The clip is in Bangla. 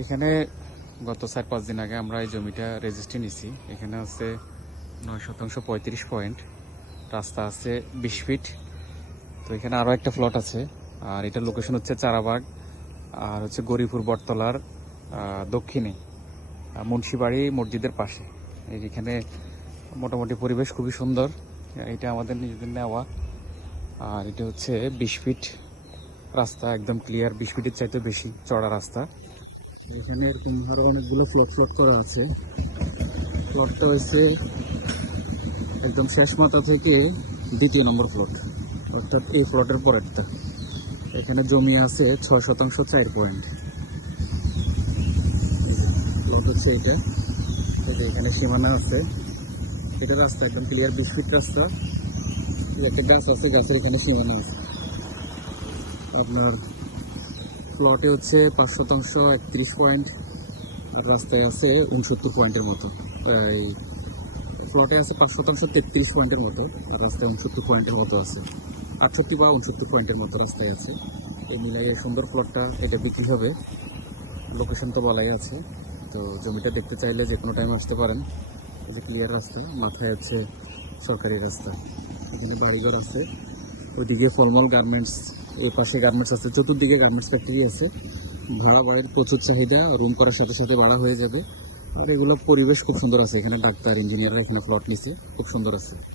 এখানে গত 4-5 দিন আগে আমরা এই জমিটা রেজিস্ট্রি নিছি। এখানে আছে 9 শতাংশ 35 পয়েন্ট, রাস্তা আছে 20 ফিট। তো এখানে আরও একটা প্লট আছে, আর এটার লোকেশন হচ্ছে চারাবাগ, আর হচ্ছে গরিপুর বটতলার দক্ষিণে মুন্সিবাড়ি মসজিদের পাশে। এখানে মোটামুটি পরিবেশ খুবই সুন্দর। এটা আমাদের নিজেদের নেওয়া, আর এটা হচ্ছে 20 ফিট রাস্তা, একদম ক্লিয়ার। 20 ফিটের চাইতে বেশি চড়া রাস্তা। এখানে এরকম আরো অনেকগুলো ফ্লট করা আছে। প্লটটা হচ্ছে একদম শেষ মাথা থেকে 2য় নম্বর প্লট, অর্থাৎ এই প্লটের পরেরটা। এখানে জমি আছে 6 শতাংশ 4 পয়েন্ট। প্লট হচ্ছে এটা। এখানে সীমানা আছে। এটা রাস্তা একদম ক্লিয়ার 20 ফিট রাস্তা। একটা গাছ আছে, গাছের এখানে সীমানা আছে। আপনার প্লটে হচ্ছে 5 শতাংশ 31 পয়েন্ট, আর রাস্তায় আছে 69 পয়েন্টের মতো। এই প্লটে আছে 5 শতাংশ 33 পয়েন্টের মতো, আর রাস্তায় 69 পয়েন্টের মতো আছে। 68 বা 69 পয়েন্টের মতো রাস্তায় আছে। এই মিলাই সুন্দর প্লটটা, এটা বিক্রি হবে। লোকেশন তো বলাই আছে। তো জমিটা দেখতে চাইলে যে কোনো টাইম আসতে পারেন। এই যে ক্লিয়ার রাস্তা, মাথায় হচ্ছে সরকারি রাস্তা। এখানে বাড়িঘর আছে, ওইদিকে ফলমল গার্মেন্টস, এই পাশে গার্মেন্টস আছে, চতুর্দিকে গার্মেন্টস ফ্যাক্টরি আছে। ভাড়া বাড়ির প্রচুর চাহিদা, রুম করার সাথে সাথে ভাড়া হয়ে যাবে। আর এগুলো পরিবেশ খুব সুন্দর আছে। এখানে ডাক্তার, ইঞ্জিনিয়াররা এখানে প্লট নিছে, খুব সুন্দর আছে।